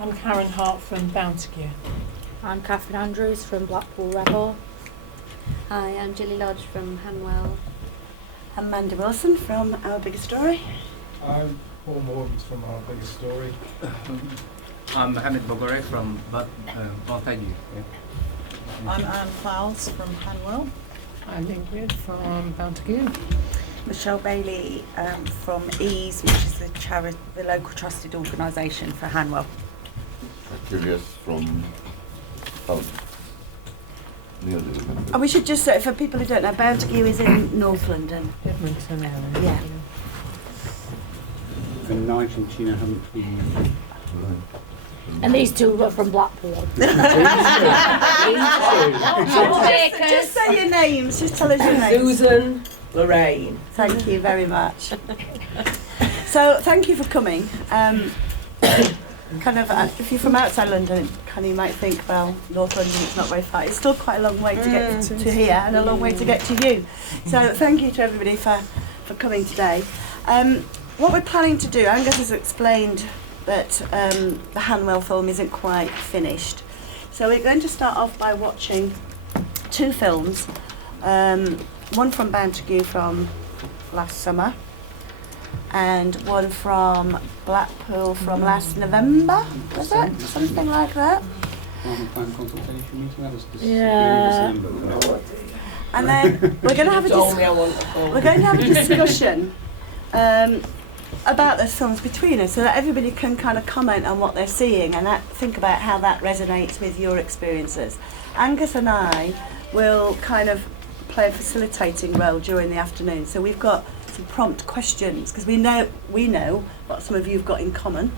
I'm Karen Hart from Bountigear. I'm Catherine Andrews from Blackpool Rebel. Hi, I'm Gilly Lodge from Hanwell. I'm Mandy Wilson from Our Biggest Story. I'm Paul Morgans from Our Biggest Story. I'm Mohammed Bogore from Montague. I'm Anne Fowles from Hanwell. I'm Ingrid from Bountigear. Michelle Bailey from EASE, which is the local trusted organisation for Hanwell. Julius from near the And we should just say, for people who don't know, Bountigear is in North London. Edmonton area. Yeah. And Nigel and Tina haven't been. And these two are from Blackpool. Just say your names, just tell us your names. Susan, Lorraine. Thank you very much. So, thank you for coming. If you're from outside London, you might think, well, North London, it's not very far. It's still quite a long way to get to here and a long way to get to you. So, thank you to everybody for coming today. What we're planning to do, Angus has explained that the Hanwell film isn't quite finished. So we're going to start off by watching two films, one from Bountigear from last summer and one from Blackpool from last November, was it? Something like that. Plan consultation meeting, that was Yeah. in December. And then we're going to have a discussion about those films between us, so that everybody can kind of comment on what they're seeing and think about how that resonates with your experiences. Angus and I will kind of play a facilitating role during the afternoon, so we've got some prompt questions because we know what some of you've got in common.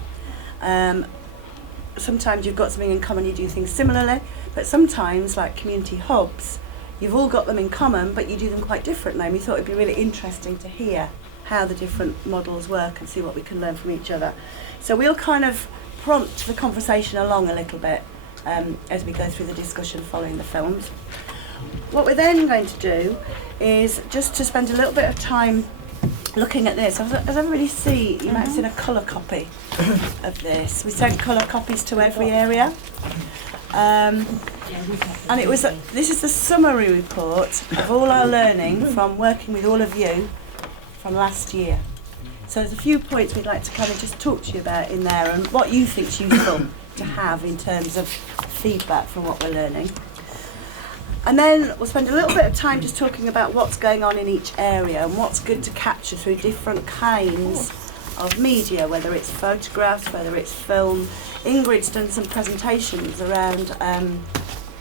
Sometimes you've got something in common, you do things similarly, but sometimes, like community hubs, you've all got them in common but you do them quite differently, and we thought it'd be really interesting to hear how the different models work and see what we can learn from each other. So we'll kind of prompt the conversation along a little bit as we go through the discussion following the films. What we're then going to do is just to spend a little bit of time looking at this. As everybody see, you might have seen a colour copy of this. We sent colour copies to every area. And this is the summary report of all our learning from working with all of you from last year. So there's a few points we'd like to kind of just talk to you about in there and what you think's useful to have in terms of feedback from what we're learning. And then we'll spend a little bit of time just talking about what's going on in each area and what's good to capture through different kinds of media, whether it's photographs, whether it's film. Ingrid's done some presentations around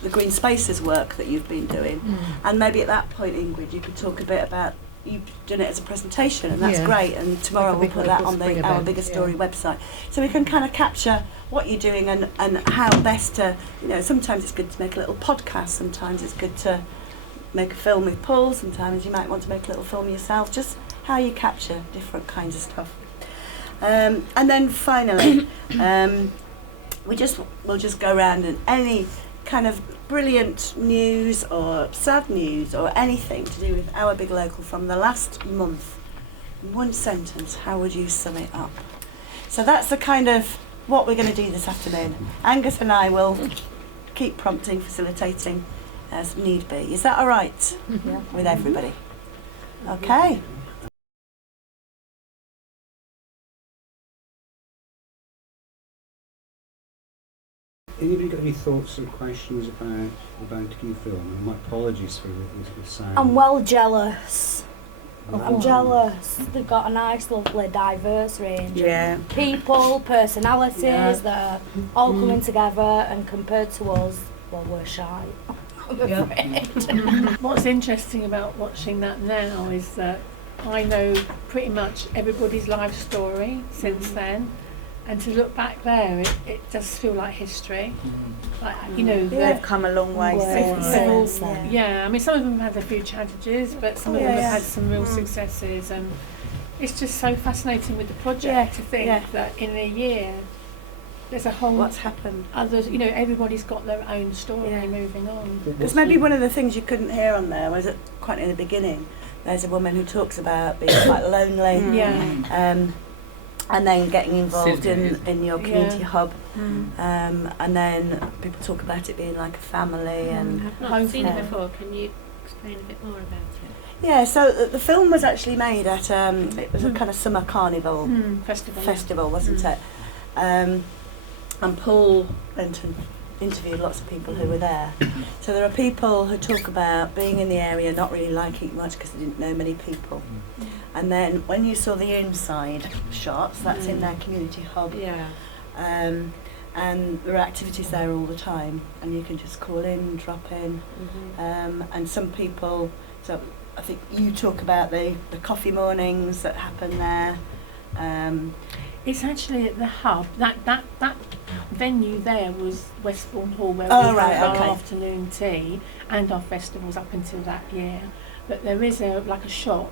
the Green Spaces work that you've been doing. And maybe at that point, Ingrid, you could talk a bit about, you've done it as a presentation, and that's great, and tomorrow we'll put that on Our Biggest Story website. So we can kind of capture what you're doing and how best to, sometimes it's good to make a little podcast, sometimes it's good to make a film with Paul, sometimes you might want to make a little film yourself, just how you capture different kinds of stuff. And then finally, we'll just go around and any kind of brilliant news or sad news or anything to do with Our Big Local from the last month. In one sentence, how would you sum it up? So that's the kind of what we're going to do this afternoon. Angus and I will keep prompting, facilitating as need be. Is that all right with everybody? Okay. Anybody got any thoughts or questions about the Bountigear film? And my apologies for the sound. I'm well jealous. I'm jealous. They've got a nice, lovely, diverse range of people, personalities that are all coming together, and compared to us, well, we're shy. I'm afraid. What's interesting about watching that now is that I know pretty much everybody's life story since then, and to look back there, it does feel like history. Like, They've come a long way since. Yeah, I mean, some of them have had a few challenges, but some of them have had some real successes, and it's just so fascinating with the project to think that in a year there's a whole what's happened. Others, everybody's got their own story moving on. Because maybe one of the things you couldn't hear on there was quite in the beginning. There's a woman who talks about being quite lonely. and then getting involved Sylvia in your community Yeah. hub, Mm. and then people talk about it being like a family and. I've not seen it Hopefully. before. Can you explain a bit more about it? Yeah, so the film was actually made at it was a kind of summer carnival festival, wasn't it? And Paul went and interviewed lots of people who were there. So there are people who talk about being in the area, not really liking it much because they didn't know many people. And then when you saw the inside shots, that's in their community hub. Yeah. And there are activities there all the time, and you can just call in, drop in. And some people, so I think you talk about the coffee mornings that happen there. It's actually at the hub. That venue there was Westbourne Hall, where Oh, we right, have okay. our afternoon tea and our festivals up until that year. But there is a shop.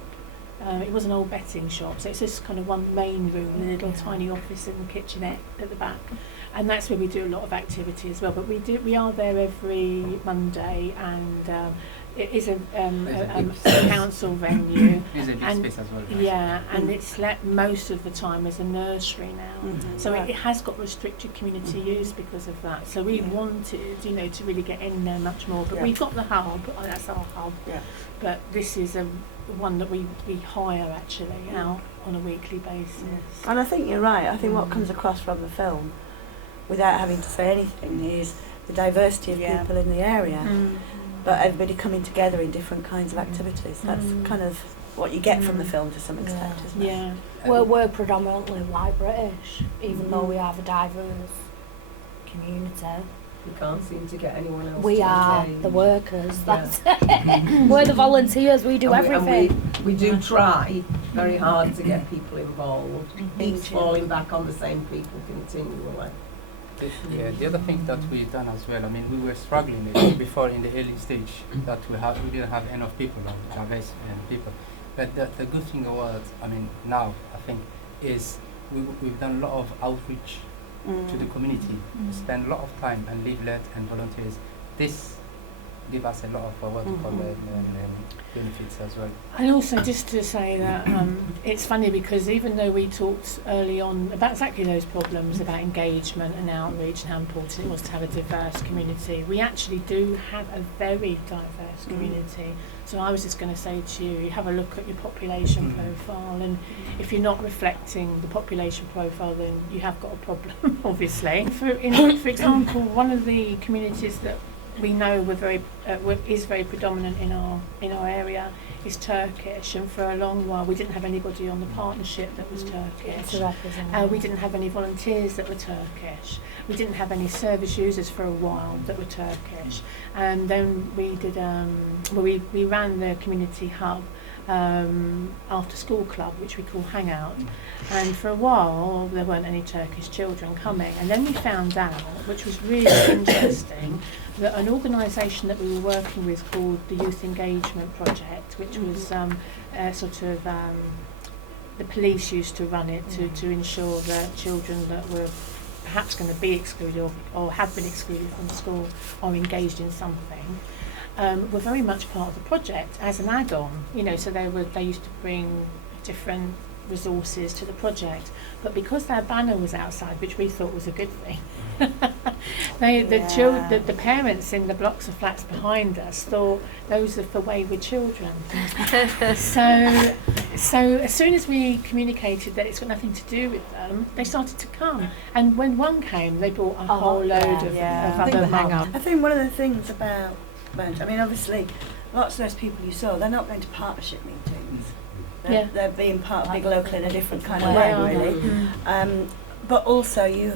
It was an old betting shop, so it's just kind of one main room with a little tiny office and kitchenette at the back, and that's where we do a lot of activity as well. But we are there every Monday, and it is a council venue. It's a big And space as well. right? Yeah, and it's let most of the time as a nursery now. So Right. it has got restricted community use because of that. So we wanted, to really get in there much more. But Yeah. we've got the hub, that's our hub. Yeah. But this is one that we hire actually out on a weekly basis. And I think you're right. I think what comes across from the film, without having to say anything, is the diversity of people in the area, but everybody coming together in different kinds of activities. That's kind of what you get from the film to some extent, isn't it? Yeah. We're predominantly white British, even though we have a diverse community. We can't seem to get anyone else We to are engage. the workers. Yeah. That's it. We're the volunteers. We do And everything. we do try very hard to get people involved. It's falling back on the same people continually. The other thing that we've done as well, I mean, we were struggling before in the early stage that we didn't have enough people, diverse people. But the good thing was, I mean, now I think is we've done a lot of outreach to the community. We spend a lot of time and leaflet and volunteers. This give us a lot of benefits as well. And also just to say that it's funny because even though we talked early on about exactly those problems about engagement and outreach and how important it was to have a diverse community, we actually do have a very diverse community. So I was just going to say to you, have a look at your population profile, and if you're not reflecting the population profile, then you have got a problem, obviously. For example, one of the communities that we know is very predominant in our area is Turkish, and for a long while we didn't have anybody on the partnership that was Turkish. To represent. We didn't have any volunteers that were Turkish. We didn't have any service users for a while that were Turkish. And then we did we ran the community hub after school club, which we call Hangout. And for a while there weren't any Turkish children coming, and then we found out, which was really interesting, that an organisation that we were working with called the Youth Engagement Project, which was the police used to run it to ensure that children that were perhaps going to be excluded or have been excluded from school or engaged in something, were very much part of the project as an add-on. So they used to bring different resources to the project, but because their banner was outside, which we thought was a good thing, the parents in the blocks of flats behind us thought those are for wayward children. So as soon as we communicated that it's got nothing to do with them, they started to come, and when one came they brought a whole load of other mums. I think one of the things about I mean, obviously lots of those people you saw, they're not going to partnership meetings. They're being part of Big Local in a different kind of way, really. But also, you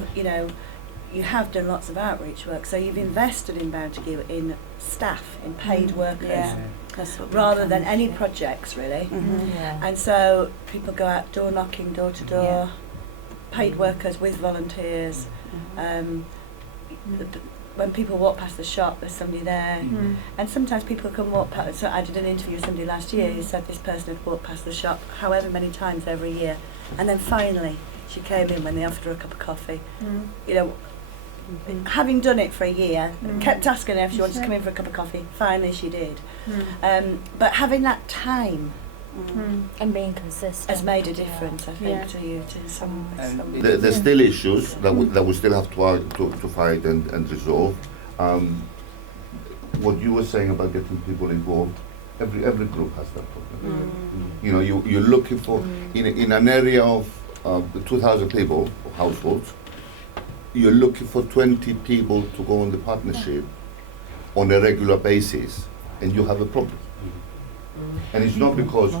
have done lots of outreach work, so you've invested in Bounty in staff, in paid workers, rather than any projects, really. And so people go out door knocking, door to door, paid workers with volunteers. When people walk past the shop, there's somebody there. And sometimes people can walk past. So I did an interview with somebody last year who said this person had walked past the shop however many times every year. And then finally, she came in when they offered her a cup of coffee. Having done it for a year, kept asking her if she wanted to come in for a cup of coffee. Finally, she did. But having that time And being consistent has made a difference, I think, Yeah. to you, to some. And some it- There's still issues that we still have to fight and resolve. What you were saying about getting people involved, every group has that problem. You know, you're looking for, in an area of 2,000 people, or households, you're looking for 20 people to go on the partnership on a regular basis, and you have a problem. And it's not because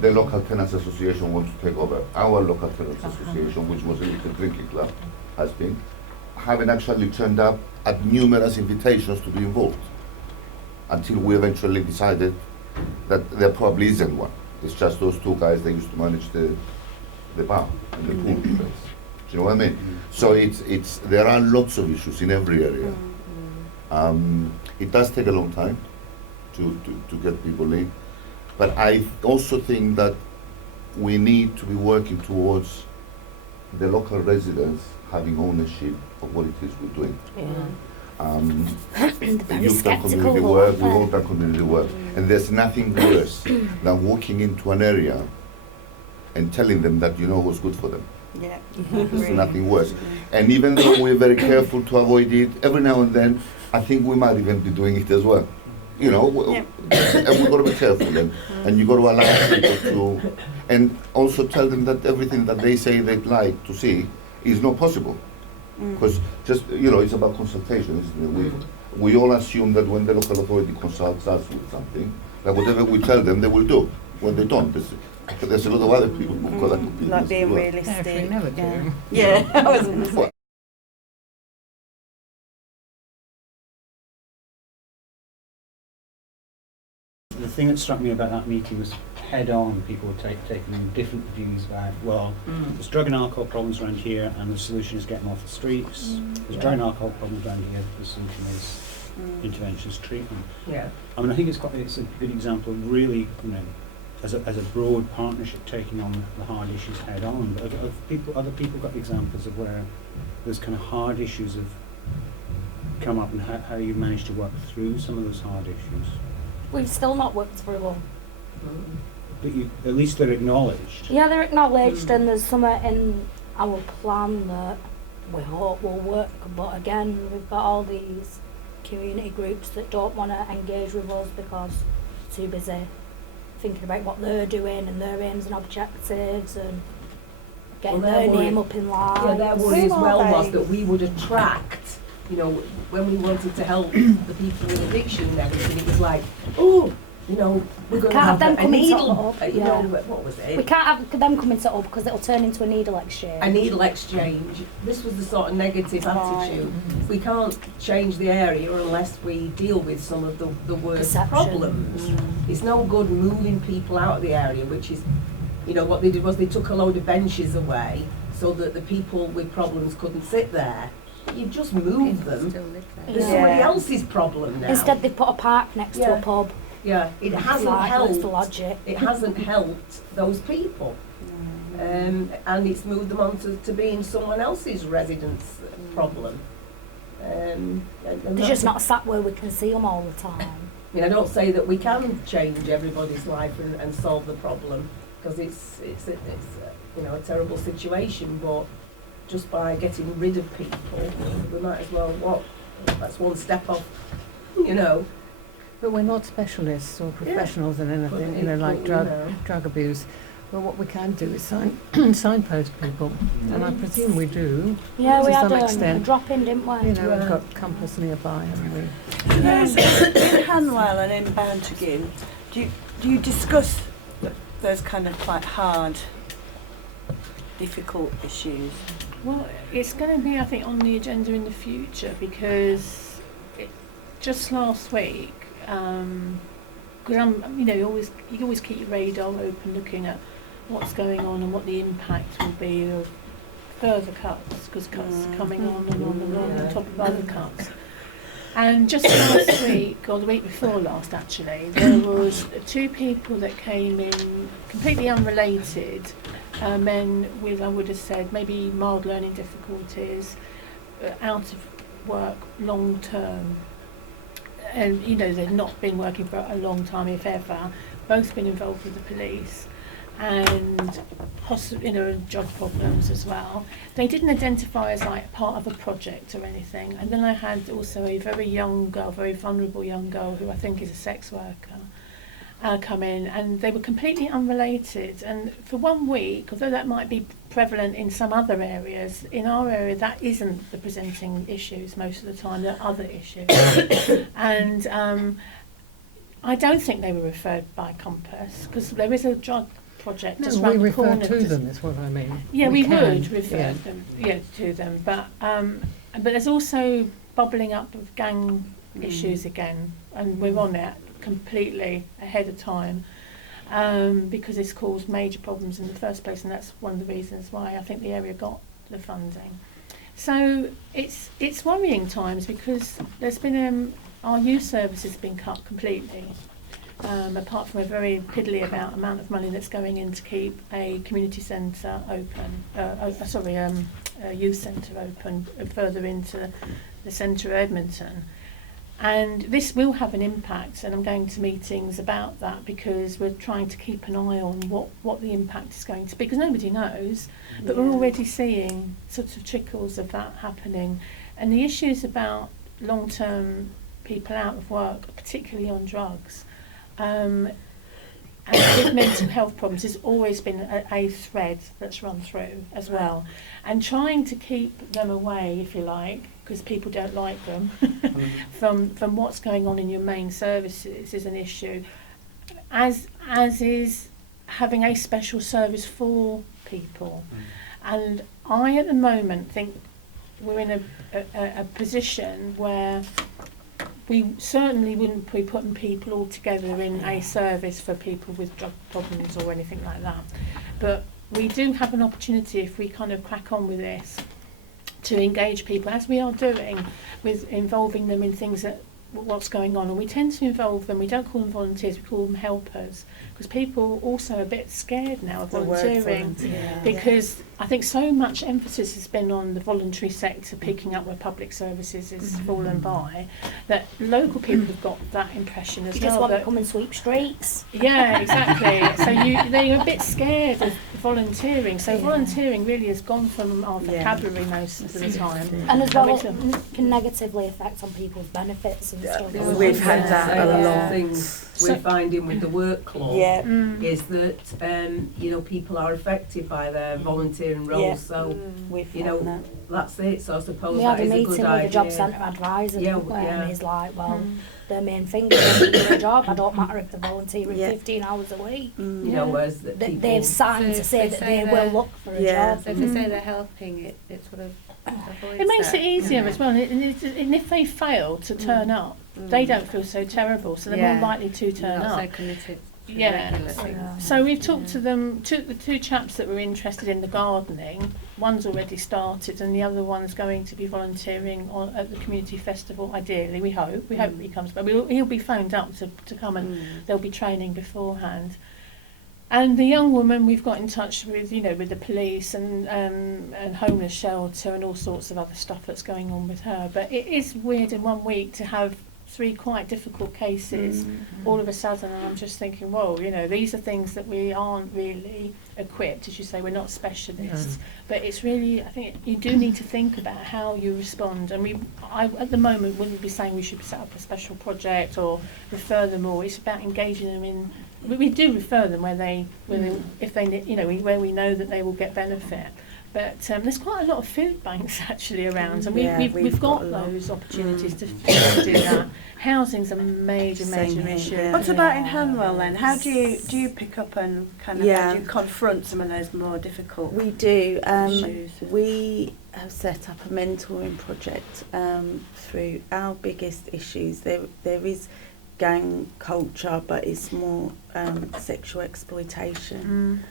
the local tenants association wants to take over. Our local tenants association, which was a little drinking club, haven't actually turned up at numerous invitations to be involved, until we eventually decided that there probably isn't one. It's just those two guys that used to manage the bar and the pool place. Do you know what I mean? So there are lots of issues in every area. It does take a long time to get people in, but I also think that we need to be working towards the local residents having ownership of what it is we're doing. Very You've done community sceptical, work, we've aren't all they? done community work, and there's nothing worse than walking into an area and telling them that you know what's good for them. Yeah. There's nothing worse. And even though we're very careful to avoid it, every now and then, I think we might even be doing it as well. You know, and we've got to be careful, and you've got to allow people to, and also tell them that everything that they say they'd like to see is not possible. Because just, you know, it's about consultation, isn't it? We all assume that when the local authority consults us with something, that whatever we tell them, they will do. When they don't, there's a lot of other people who've got that opinion Like as being well. realistic. never do. Yeah, I was going to say. Well, The thing that struck me about that meeting was head-on. People were taking different views about, well, there's drug and alcohol problems around here, and the solution is getting them off the streets. There's drug and alcohol problems around here, the solution is interventions, treatment. Yeah. I mean, I think it's a good example of really, you know, as a broad partnership taking on the hard issues head-on. But other people got examples of where those kind of hard issues have come up, and how you managed to work through some of those hard issues. We've still not worked through them. But at least they're acknowledged. Yeah, they're acknowledged, and there's something in our plan that we hope will work. But again, we've got all these community groups that don't want to engage with us because they're too busy thinking about what they're doing and their aims and objectives and getting Well, their their worry- name up in Yeah, lights. their worry as Who well are was they? that we would attract, you know, when we wanted to help the people with addiction and everything, it was like, oh, you know, we're going to Can't have them a come and set needle, up, you know, yeah. what was We it? can't have them come into it up because it'll turn into a needle exchange. A needle exchange. This was the sort of negative attitude. We can't change the area unless we deal with some of the worst Perception. problems. It's no good moving people out of the area, which is, you know, what they did was they took a load of benches away so that the people with problems couldn't sit there. You just move them. It's Yeah. somebody else's problem now. Instead, they put a park next to Yeah. a pub. Yeah, it hasn't Like, what's the helped. logic? It hasn't helped those people. And it's moved them on to being someone else's resident's problem. And They're that's just a- not sat where we can see them all the time. I mean, I don't say that we can change everybody's life and solve the problem, because it's you know, a terrible situation, but just by getting rid of people, we might as well, that's one step off, you know. But we're not specialists or professionals in anything, you know, like drug abuse. But what we can do is signpost people, and I presume we do. Yeah, To we had some a extent. drop in, didn't we? You know, we've Yeah. got Compass nearby, haven't we? Yes, in Hanwell and in Bantagin, do you discuss those kind of quite hard, difficult issues? Well, it's going to be, I think, on the agenda in the future, because just last week, because you know, you always keep your radar open, looking at what's going on and what the impact will be of further cuts, because cuts are coming on and on and on top of other cuts. And just last week, or the week before last actually, there was 2 people that came in completely unrelated, men with, I would have said, maybe mild learning difficulties, out of work long term. And you know, they've not been working for a long time, if ever, both been involved with the police and drug problems as well. They didn't identify as like part of a project or anything. And then I had also a very young girl, very vulnerable young girl who I think is a sex worker, come in, and they were completely unrelated. And for 1 week, although that might be prevalent in some other areas, in our area that isn't the presenting issues most of the time, there are other issues. And I don't think they were referred by Compass, because there is a drug project just No, round we the corner. refer to them, is what I mean. Yeah, we can, would refer yeah. them, to them, but there's also bubbling up of gang issues again, and we're on it completely ahead of time, because it's caused major problems in the first place, and that's one of the reasons why I think the area got the funding. So it's worrying times, because there's been our youth service has been cut completely. Apart from a very piddly amount of money that's going in to keep a community centre open, a youth centre open further into the centre of Edmonton. And this will have an impact, and I'm going to meetings about that, because we're trying to keep an eye on what the impact is going to be, because nobody knows, but we're already seeing sorts of trickles of that happening. And the issues about long-term people out of work, particularly on drugs, and with mental health problems, has always been a thread that's run through as well. And trying to keep them away, if you like, because people don't like them, from what's going on in your main services is an issue, as is having a special service for people. And I, at the moment, think we're in a position where we certainly wouldn't be putting people all together in a service for people with drug problems or anything like that. But we do have an opportunity, if we kind of crack on with this, to engage people, as we are doing, with involving them in things that what's going on. And we tend to involve them, we don't call them volunteers, we call them helpers, because people also are a bit scared now of volunteering, because I think so much emphasis has been on the voluntary sector picking up where public services is fallen by, that local people have got that impression as You well. just want that, to come and sweep streets. yeah, exactly. So they're a bit scared of volunteering. So volunteering really has gone from our vocabulary most of the time. And as well, it can negatively affect on people's benefits and stuff. We've had that a lot. Things we're finding with the work club is that people are affected by their volunteering roles. So that's it. So I suppose we that had a is meeting a good with idea. the job centre advisor, and he's like, well, their main thing is to do a job. I don't matter if they're volunteering 15 hours a week. Whereas they've signed to say that they will look for a job. So if they say they're helping, it sort of avoids it makes that. it easier as well, and if they fail to turn up, they don't feel so terrible, so they're more likely to turn Not up. so committed to Yeah. regular things. So we've talked to them, the two chaps that were interested in the gardening. One's already started, and the other one's going to be volunteering at the community festival. Ideally, we hope he comes, but he'll be phoned up to come, and there'll be training beforehand. And the young woman we've got in touch with, with the police and homeless shelter and all sorts of other stuff that's going on with her. But it is weird in 1 week to have 3 quite difficult cases all of a sudden, and I'm just thinking, whoa, these are things that we aren't really equipped, as you say, we're not specialists, but it's really, I think you do need to think about how you respond, and I at the moment wouldn't be saying we should set up a special project or refer them all. It's about engaging them in, we do refer them where they where we know that they will get benefit. But there's quite a lot of food banks actually around, and we've got those opportunities to do that. Housing's a major issue. What about in Hanwell then? How do you pick up and how do you confront some of those more difficult We do. issues? We have set up a mentoring project through our biggest issues. There is gang culture, but it's more sexual exploitation.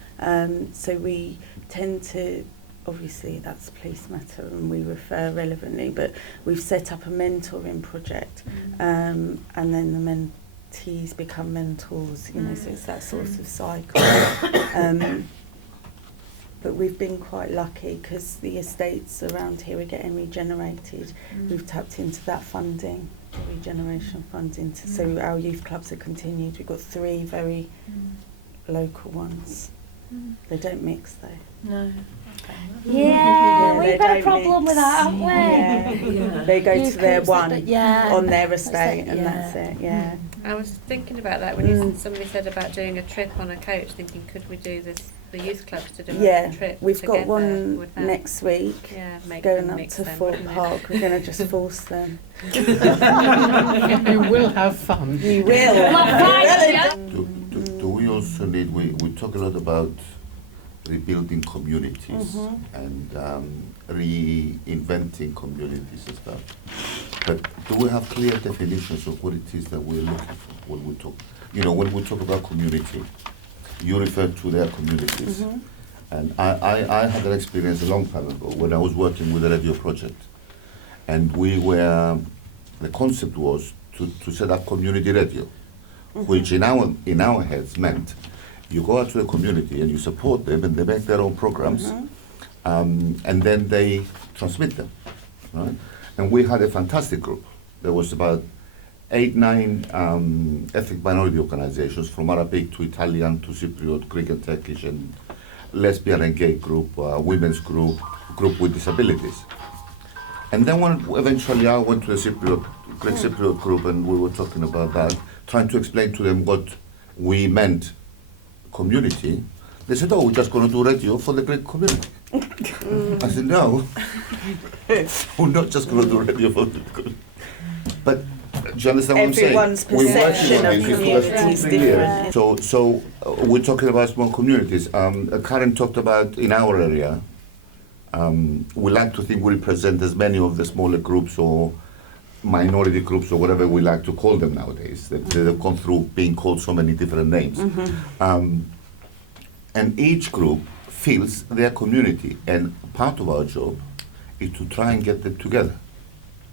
So we tend to, obviously that's a police matter and we refer relevantly, but we've set up a mentoring project, and then the mentees become mentors, so it's that sort of cycle. But we've been quite lucky because the estates around here are getting regenerated. We've tapped into that funding, regeneration funding, so our youth clubs are continued. We've got 3 very local ones. They don't mix though. No. Yeah, they we've got a don't problem with that, haven't we? Yeah. They go Youth to their groups, one but yeah, on their that's estate it, and that's it, yeah. I was thinking about that when somebody said about doing a trip on a coach, thinking could we do this, the youth clubs to do a trip we've together? got one Would that- next week Yeah, make going them up mix to them, Fort wouldn't it? Park. We're going to just force them. You will have fun. You will. Do we also need, we talk a lot about rebuilding communities and reinventing communities and stuff. But do we have clear definitions of what it is that we're looking for when we talk? You know, when we talk about community, you refer to their communities. And I had an experience a long time ago when I was working with the radio project. And the concept was to set up community radio, which in our heads meant you go out to the community and you support them and they make their own programs, and then they transmit them, right? And we had a fantastic group. There was about 8-9 ethnic minority organizations, from Arabic to Italian to Cypriot, Greek and Turkish, and lesbian and gay group, women's group with disabilities. And then when eventually I went to the Greek Cypriot group and we were talking about that, trying to explain to them what we meant community, they said, oh, we're just going to do radio for the Greek community. I said, no, we're not just going to do radio for the community. But do you understand what I'm saying? Everyone's perception of community is different. So we're talking about small communities. Karen talked about in our area, we like to think we represent as many of the smaller groups or minority groups or whatever we like to call them nowadays. They've gone through being called so many different names. And each group feels their community, and part of our job is to try and get them together,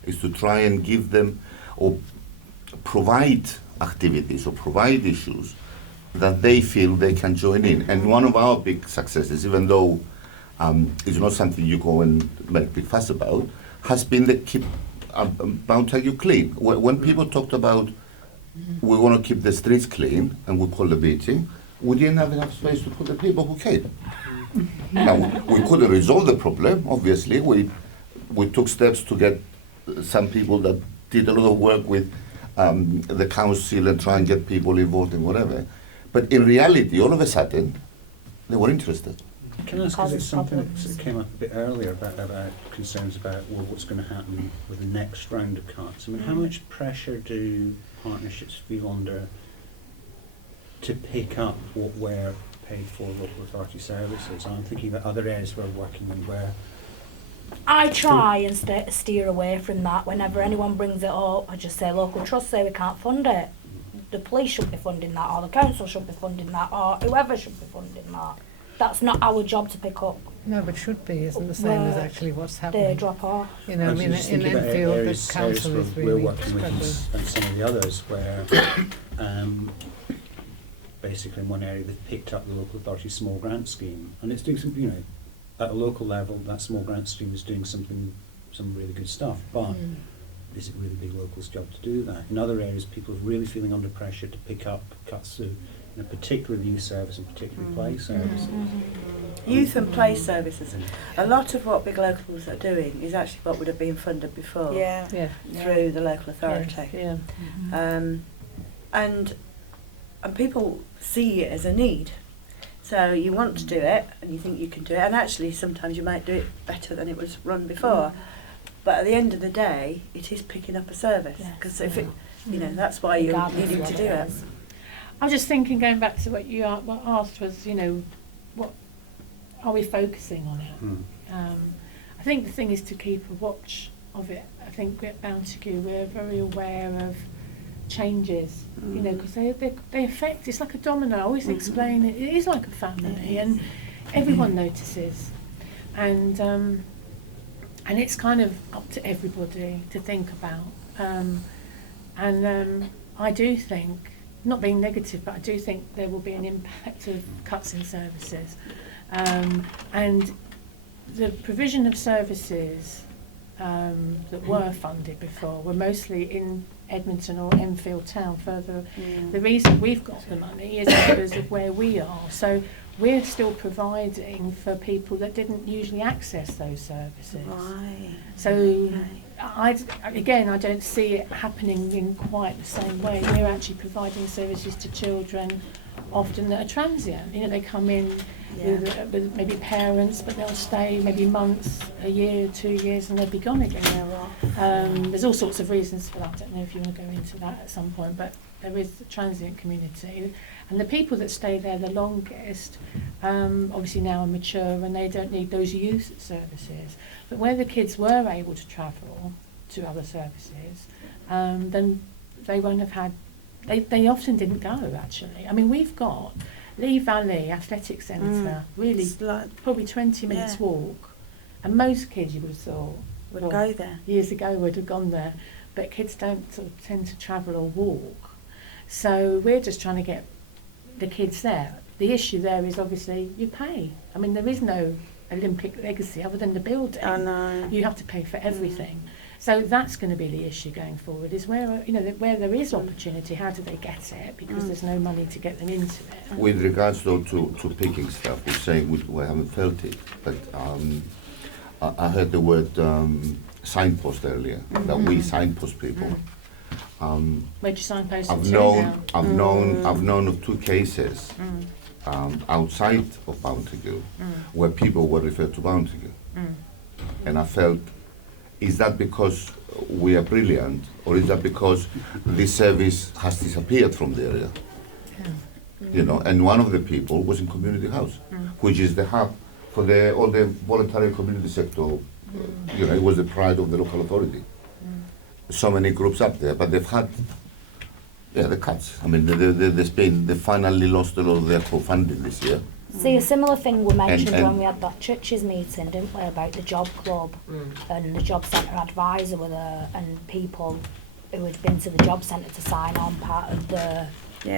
is to try and give them or provide activities or provide issues that they feel they can join in. And one of our big successes, even though it's not something you go and make big fuss about, has been the keep Mount Tagu clean. When people talked about we want to keep the streets clean and we call a meeting, we didn't have enough space to put the people who came. Now, we couldn't resolve the problem, obviously. We took steps to get some people that did a lot of work with the council and try and get people involved in whatever. But in reality, all of a sudden, they were interested. Can I ask, because it's something that came up a bit earlier about concerns about what's going to happen with the next round of cuts. I mean, how much pressure do partnerships feel under to pick up what we're paid for local authority services? I'm thinking about other areas we're working in where I try and steer away from that. Whenever anyone brings it up, I just say local trusts say we can't fund it. The police should be funding that, or the council should be funding that, or whoever should be funding that. That's not our job to pick up. No, but should be, isn't the same as actually what's happening. They drop off. You know, I mean, in Enfield, the council is really we're working with struggling. and some of the others where basically in one area they've picked up the local authority small grant scheme, and it's doing some, you know, at a local level that small grant scheme is doing some really good stuff, but is it really the locals' job to do that? In other areas, people are really feeling under pressure to pick up cuts to, you know, particularly youth service and particularly play services. Youth and play services. A lot of what Big Locals are doing is actually what would have been funded before through the local authority. And people see it as a need. So you want to do it and you think you can do it, and actually sometimes you might do it better than it was run before. But at the end of the day, it is picking up a service, because if it, you know, that's why you're needing to do it. I was just thinking, going back to what you asked was, you know, what are we focusing on it? I think the thing is to keep a watch of it. I think at Bounty we're very aware of changes, you know, because they affect, it's like a domino. I always explain it is like a family, and everyone notices, and it's kind of up to everybody to think about, and I do think, not being negative, but I do think there will be an impact of cuts in services, And the provision of services that were funded before were mostly in Edmonton or Enfield town further. The reason we've got the money is because of where we are. So we're still providing for people that didn't usually access those services. Right. So I don't see it happening in quite the same way. We're actually providing services to children often that are transient. You know, they come in with maybe parents, but they'll stay maybe months, a year, 2 years, and they'll be gone again. There's all sorts of reasons for that. I don't know if you want to go into that at some point, but there is a transient community. And the people that stay there the longest, obviously now are mature and they don't need those youth services. But where the kids were able to travel to other services, then they won't have had, they often didn't go actually. I mean, we've got Lee Valley Athletic Centre, really probably 20 minutes walk. And most kids you would have thought would go there. Years ago would have gone there. But kids don't sort of tend to travel or walk. So we're just trying to get the kids there. The issue there is obviously you pay. I mean, there is no Olympic legacy other than the building. I know. You have to pay for everything. So that's going to be the issue going forward, is where, you know, where there is opportunity, how do they get it? Because there's no money to get them into it. With regards though to picking stuff, we're saying we haven't felt it, but I heard the word signpost earlier, that we signpost people. Where'd you signpost I've to known of 2 cases outside of Bountigue where people were referred to Bountigue, and I felt, is that because we are brilliant, or is that because this service has disappeared from the area? You know, and one of the people was in community house, which is the hub for all the voluntary community sector. You know, it was the pride of the local authority. So many groups up there, but they've had the cuts. I mean, they finally lost a lot of their co-funding this year. See, a similar thing we mentioned when we had that churches meeting, didn't we, about the job club and the job centre advisor with and people who had been to the job centre to sign on part of the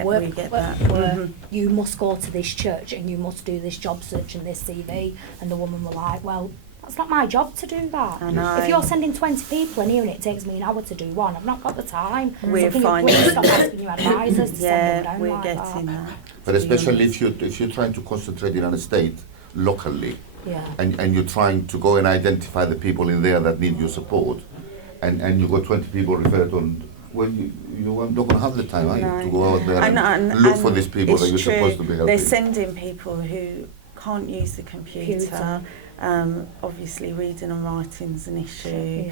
work. We get that. You must go to this church and you must do this job search and this CV. And the woman were like, well, that's not my job to do that. I know. If you're sending 20 people in here and it takes me an hour to do one, I've not got the time. We're so finding you stop asking your advisors to send them down we're like getting that. But especially if you're trying to concentrate in an estate locally, and you're trying to go and identify the people in there that need your support, and you've got 20 people referred on, well, you're not going to have the time, are you, to go out there and look for these people that you're supposed to be helping. They're sending people who can't use the computer. Obviously reading and writing's an issue,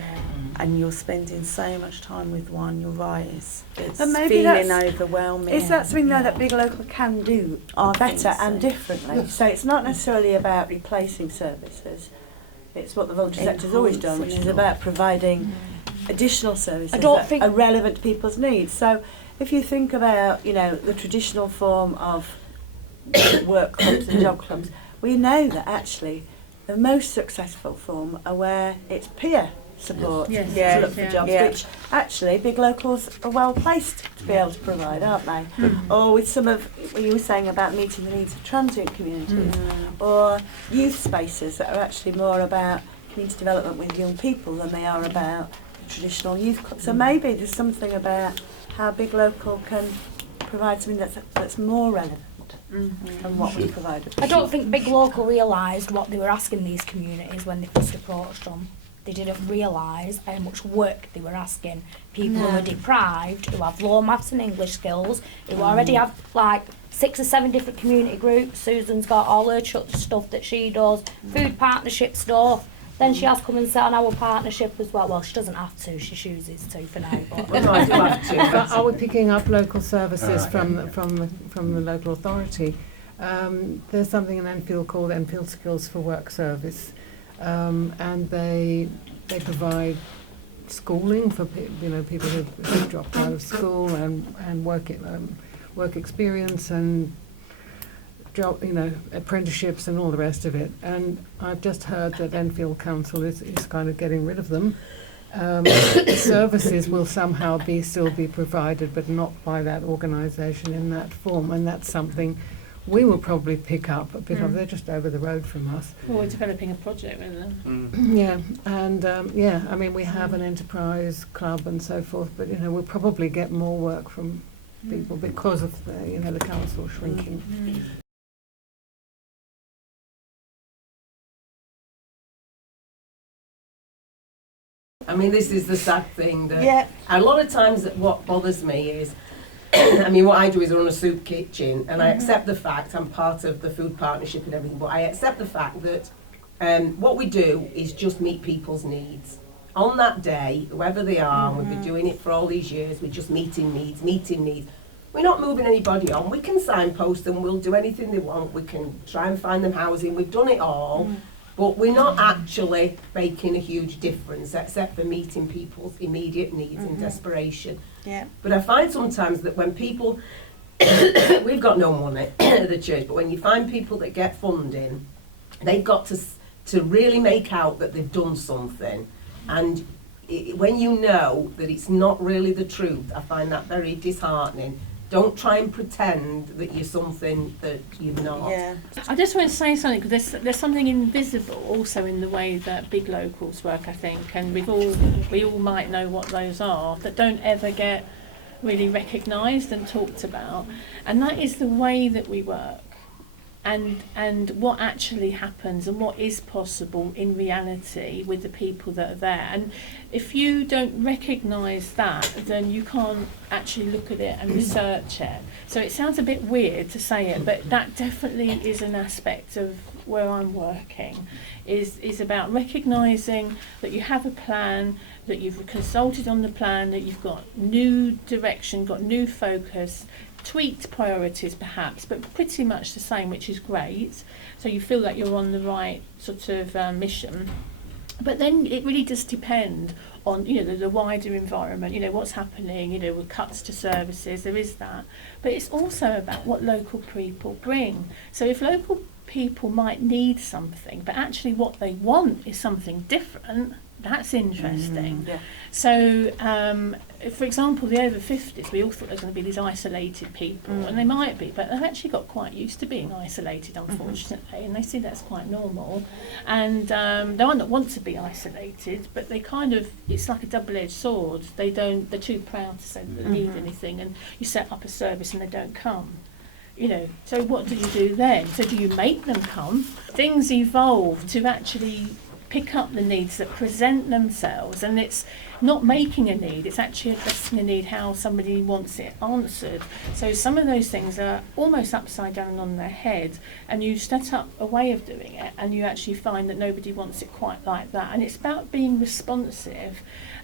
and you're spending so much time with one, you're right, it's feeling overwhelming. Is that something though that Big Local can do better and differently? So it's not necessarily about replacing services, it's what the voluntary sector's always done, which is about providing additional services that are relevant to people's needs. So if you think about, you know, the traditional form of work clubs and job clubs, we know that actually the most successful form are where it's peer support to look for jobs, which actually Big Locals are well placed to be able to provide, aren't they? Or with some of what you were saying about meeting the needs of transient communities, or youth spaces that are actually more about community development with young people than they are about traditional youth clubs. So maybe there's something about how Big Local can provide something that's more relevant. And what we provided. I don't think Big Local realised what they were asking these communities when they first approached them. They didn't realise how much work they were asking people who are deprived, who have low maths and English skills, who already have like 6 or 7 different community groups. Susan's got all her stuff that she does, food partnership stuff. Then she has come and sit on our partnership as well. Well, she doesn't have to, she chooses to for now. But But are we picking up local services from the local authority? There's something in Enfield called Enfield Skills for Work Service, and they provide schooling for people who've dropped out of school and work experience and job, apprenticeships and all the rest of it. And I've just heard that Enfield Council is kind of getting rid of them. Services will somehow still be provided, but not by that organisation in that form, and that's something we will probably pick up because they're just over the road from us. Well, we're developing a project with them. Yeah, and I mean, we have an enterprise club and so forth, but we'll probably get more work from people because of the council shrinking. I mean, this is the sad thing that a lot of times what bothers me is, I mean, what I do is run a soup kitchen, and I accept the fact I'm part of the food partnership and everything, but I accept the fact that what we do is just meet people's needs. On that day, whoever they are, and we've been doing it for all these years, we're just meeting needs. We're not moving anybody on. We can signpost them, we'll do anything they want, we can try and find them housing, we've done it all. But we're not actually making a huge difference except for meeting people's immediate needs and desperation. Yeah. But I find sometimes that when people, we've got no money at the church, but when you find people that get funding, they've got to really make out that they've done something. And when you know that it's not really the truth, I find that very disheartening. Don't try and pretend that you're something that you're not. Yeah. I just want to say something, because there's something invisible also in the way that big locals work, I think, and we all might know what those are, that don't ever get really recognised and talked about, and that is the way that we work, and what actually happens and what is possible in reality with the people that are there. And if you don't recognise that, then you can't actually look at it and research it. So it sounds a bit weird to say it, but that definitely is an aspect of where I'm working, is about recognising that you have a plan, that you've consulted on the plan, that you've got new direction, got new focus, tweaked priorities perhaps, but pretty much the same, which is great. So you feel that you're on the right sort of mission. But then it really does depend on the wider environment, what's happening, with cuts to services, there is that. But it's also about what local people bring. So if local people might need something, but actually what they want is something different, that's interesting. Yeah. So, for example, the over 50s, we all thought there was going to be these isolated people, and they might be, but they've actually got quite used to being isolated, unfortunately, and they see that's quite normal. And they might not want to be isolated, but they it's like a double-edged sword. They're too proud to say that they need anything, and you set up a service and they don't come. So what do you do then? So do you make them come? Things evolve to actually pick up the needs that present themselves, and it's not making a need, it's actually addressing a need how somebody wants it answered. So some of those things are almost upside down and on their head, and you set up a way of doing it and you actually find that nobody wants it quite like that. And it's about being responsive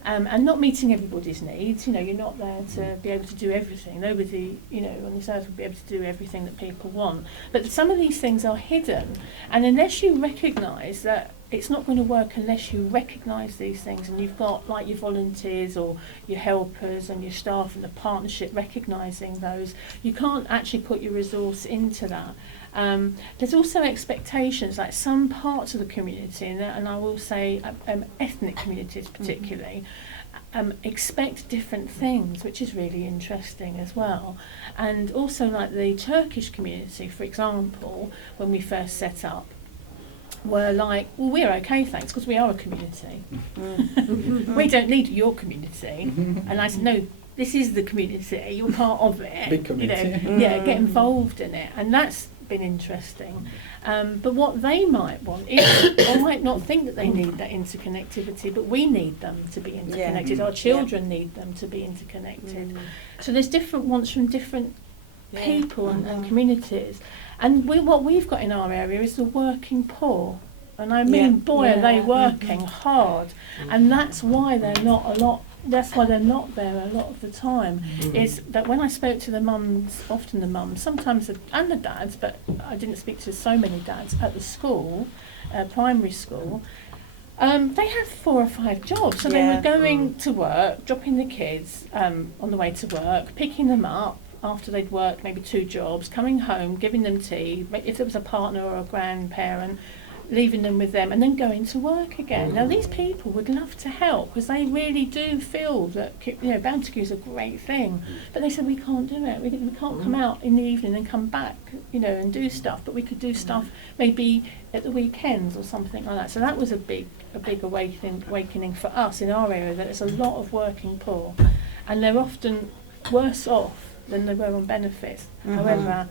and not meeting everybody's needs. You're not there to be able to do everything. Nobody on this earth will be able to do everything that people want, but some of these things are hidden, and unless you recognise that it's not going to work unless you recognise these things, and you've got like your volunteers or your helpers and your staff and the partnership recognising those. You can't actually put your resource into that. There's also expectations, like some parts of the community, and I will say ethnic communities particularly, expect different things, which is really interesting as well. And also like the Turkish community, for example, when we first set up, were like, well, we're okay, thanks, because we are a community. We don't need your community. And I said, no, this is the community, you're part of it. Big community. Get involved in it. And that's been interesting. But what they might want is, or might not think that they need that interconnectivity, but we need them to be interconnected. Our children need them to be interconnected. So there's different wants from different people and communities. And what we've got in our area is the working poor. And I mean, boy, are they working hard. And that's why they're not there a lot of the time. Is that when I spoke to the mums, often the mums, sometimes and the dads, but I didn't speak to so many dads at the school, primary school, they had 4 or 5 jobs. So they were going to work, dropping the kids on the way to work, picking them up after they'd worked maybe 2 jobs, coming home, giving them tea, if there was a partner or a grandparent, leaving them with them and then going to work again. Now these people would love to help because they really do feel that, you know, Bounty is a great thing, but they said we can't do it. We can't come out in the evening and come back, you know, and do stuff, but we could do stuff maybe at the weekends or something like that. So that was a big awakening for us in our area, that there's a lot of working poor and they're often worse off than they were on benefits. However,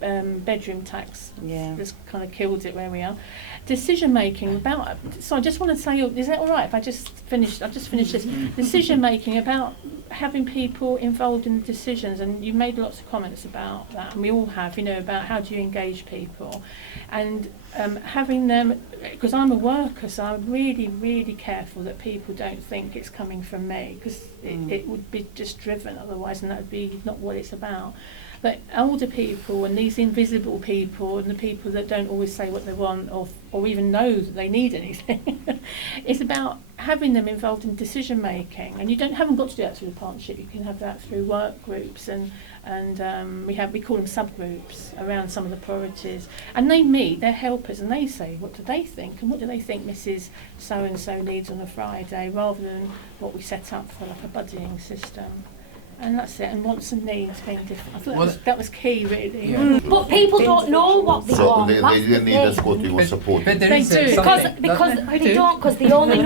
bedroom tax has kind of killed it where we are. Decision making about, so I just want to say, is that all right if I've just finished this? Decision making about having people involved in the decisions, and you've made lots of comments about that, and we all have, you know, about how do you engage people, and having them, because I'm a worker, so I'm really, really careful that people don't think it's coming from me, because it would be just driven otherwise, and that would be not what it's about. But older people and these invisible people and the people that don't always say what they want or even know that they need anything, it's about having them involved in decision making. And you haven't got to do that through the partnership. You can have that through work groups and we call them subgroups around some of the priorities. And they meet, they're helpers, and they say what do they think and what do they think Mrs. So and so needs on a Friday, rather than what we set up for like a budgeting system. And that's it, and wants and needs being different. I thought that was key, really. Yeah. But people don't know what they want. They didn't need us supporting or supporting. But They do. Because they don't, because they only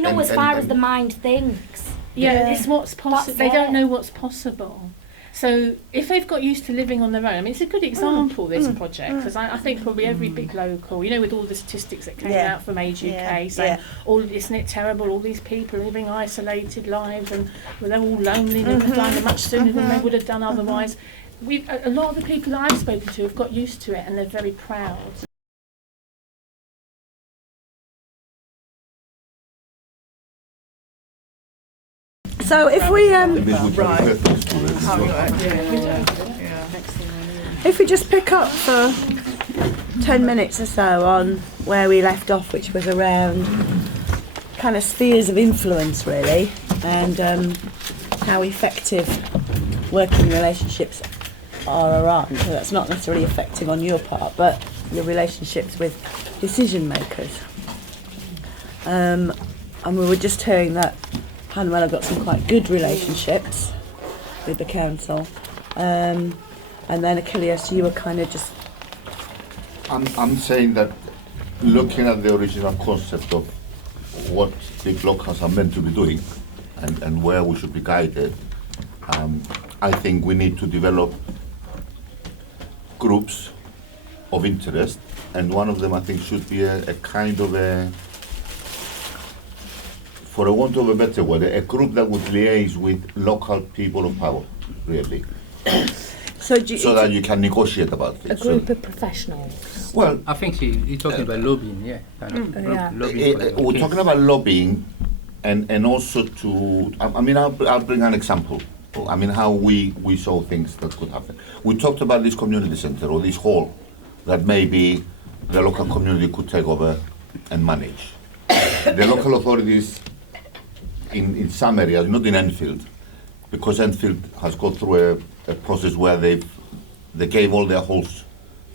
know as far as the mind thinks. Yeah, it's what's possible. They it. don't know what's possible. So if they've got used to living on their own, I mean, it's a good example, this project, because I think probably every big local, you know, with all the statistics that came out from Age UK, saying, isn't it terrible, all these people living isolated lives, and they're all lonely, they would have done it much sooner than they would have done otherwise. A lot of the people that I've spoken to have got used to it, and they're very proud. So if we if we just pick up for 10 minutes or so on where we left off, which was around kind of spheres of influence, really, and how effective working relationships are around. So that's not necessarily effective on your part, but your relationships with decision makers. And we were just hearing that Manuela got some quite good relationships with the council, and then Achilles, you were kind of just. I'm saying that looking at the original concept of what big locals are meant to be doing and where we should be guided, I think we need to develop groups of interest, and one of them I think should be a kind of for a want of a better word, a group that would liaise with local people of power, really. So that you can negotiate about things. A group of professionals. Well, I think you're talking about lobbying, kind of lobbying. We're talking about lobbying, and also I'll bring an example. I mean, how we saw things that could happen. We talked about this community centre or this hall that maybe the local community could take over and manage. The local authorities in some areas, not in Enfield, because Enfield has gone through a process where they gave all their halls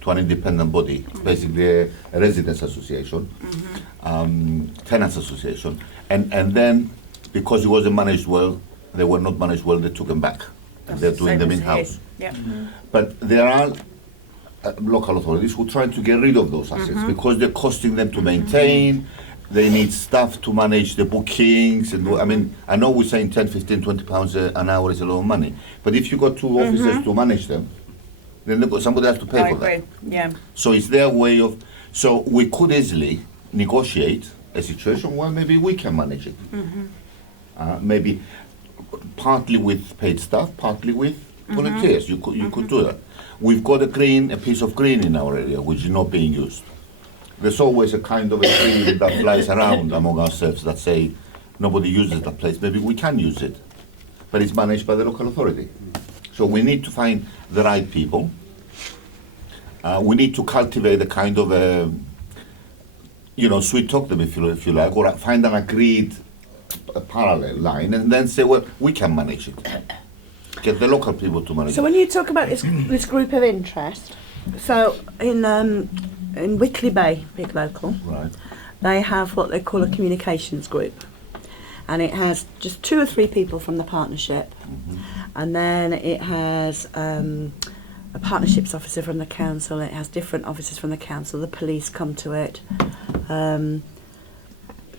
to an independent body, basically a residents association, tenants association, and then because it wasn't managed well, they were not managed well, they took them back, and they're doing them in-house. But there are local authorities who try to get rid of those assets because they're costing them to maintain. They need staff to manage the bookings, and I mean, I know we're saying 10, 15, 20 pounds an hour is a lot of money, but if you got two officers to manage them, then somebody has to pay for that. Yeah. So it's their way of. So we could easily negotiate a situation where maybe we can manage it. Maybe partly with paid staff, partly with volunteers. You could do that. We've got a piece of green in our area which is not being used. There's always a kind of a feeling that flies around among ourselves that say nobody uses that place. Maybe we can use it, but it's managed by the local authority. So we need to find the right people. We need to cultivate a kind of sweet talk them if you like, or find an agreed parallel line, and then say, well, we can manage it. Get the local people to manage it. So when you talk about this group of interest, so in in Wickley Bay, big local, Right. they have what they call a communications group. And it has just 2 or 3 people from the partnership. Mhm. And then it has a partnerships officer from the council. It has different officers from the council. The police come to it.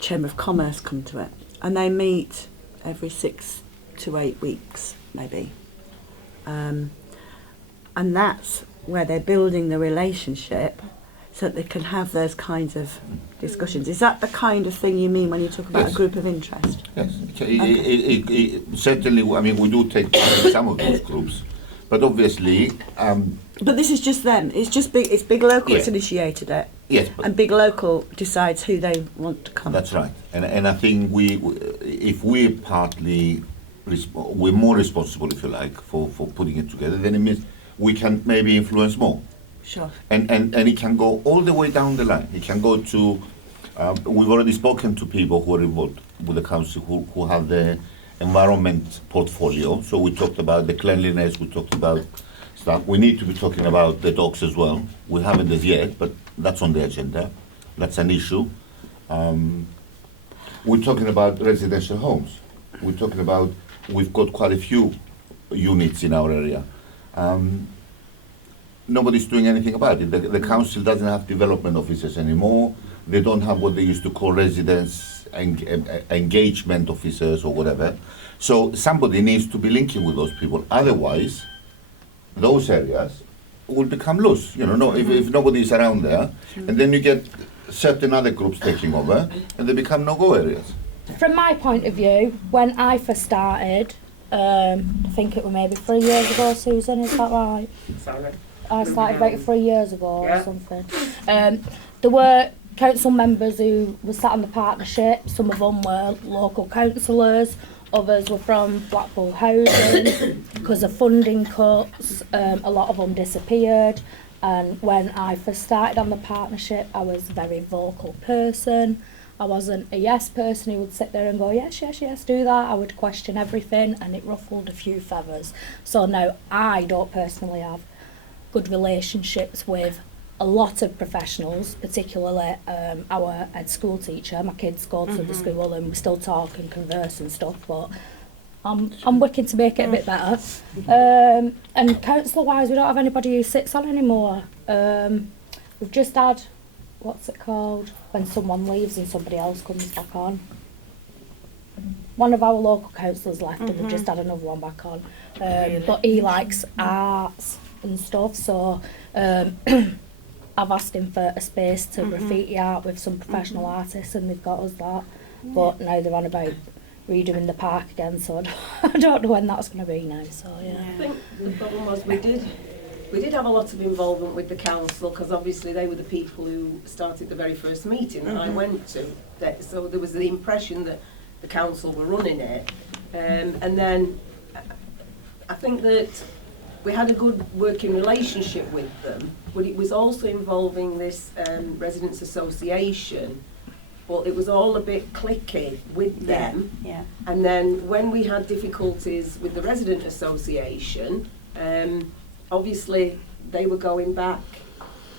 Chamber of Commerce come to it. And they meet every 6 to 8 weeks, maybe. And that's where they're building the relationship so that they can have those kinds of discussions. Is that the kind of thing you mean when you talk about Yes. a group of interest? Yes, certainly. I mean, we do take part in some of those groups, but obviously, But this is just them. It's just big. It's Big Local that's Yeah. initiated it, yes, but and Big Local decides who they want to come. that's right. And I think if we're partly, we're more responsible, if you like, for putting it together, then it means we can maybe influence more. Sure. And it can go all the way down the line. It can go to, we've already spoken to people who are involved with the council who have the environment portfolio. So we talked about the cleanliness, we talked about stuff. We need to be talking about the dogs as well. We haven't as yet, but that's on the agenda. That's an issue. We're talking about residential homes. We're talking about, we've got quite a few units in our area. Nobody's doing anything about it. The council doesn't have development officers anymore. They don't have what they used to call residence engagement officers or whatever. So somebody needs to be linking with those people. Otherwise, those areas will become loose. You know, if nobody is around there, and then you get certain other groups taking over, and they become no-go areas. From my point of view, when I first started, I think it was maybe 3 years ago, Susan, is that right? Sorry. I started about 3 years ago Yeah. or something. There were council members who were sat on the partnership. Some of them were local councillors, others were from Blackpool Housing. Because of funding cuts, a lot of them disappeared. And when I first started on the partnership, I was a very vocal person. I wasn't a yes person who would sit there and go, yes, yes, yes, do that. I would question everything, and it ruffled a few feathers. So now I don't personally have good relationships with a lot of professionals, particularly our head school teacher. My kids go to the school and we still talk and converse and stuff, but I'm working to make it a bit better. And councillor-wise, we don't have anybody who sits on anymore. We've just had, what's it called, when someone leaves and somebody else comes back on. One of our local councillors left and we've just had another one back on. But he likes arts and stuff, so I've asked him for a space to graffiti art with some professional artists, and they've got us that. But now they're on about redoing the park again, so I don't know when that's going to be now. So yeah. I think the problem was we did have a lot of involvement with the council, because obviously they were the people who started the very first meeting that I went to. So there was the impression that the council were running it, and then I think that we had a good working relationship with them, but it was also involving this residents association. But it was all a bit cliquey with them. Yeah. And then when we had difficulties with the resident association, obviously they were going back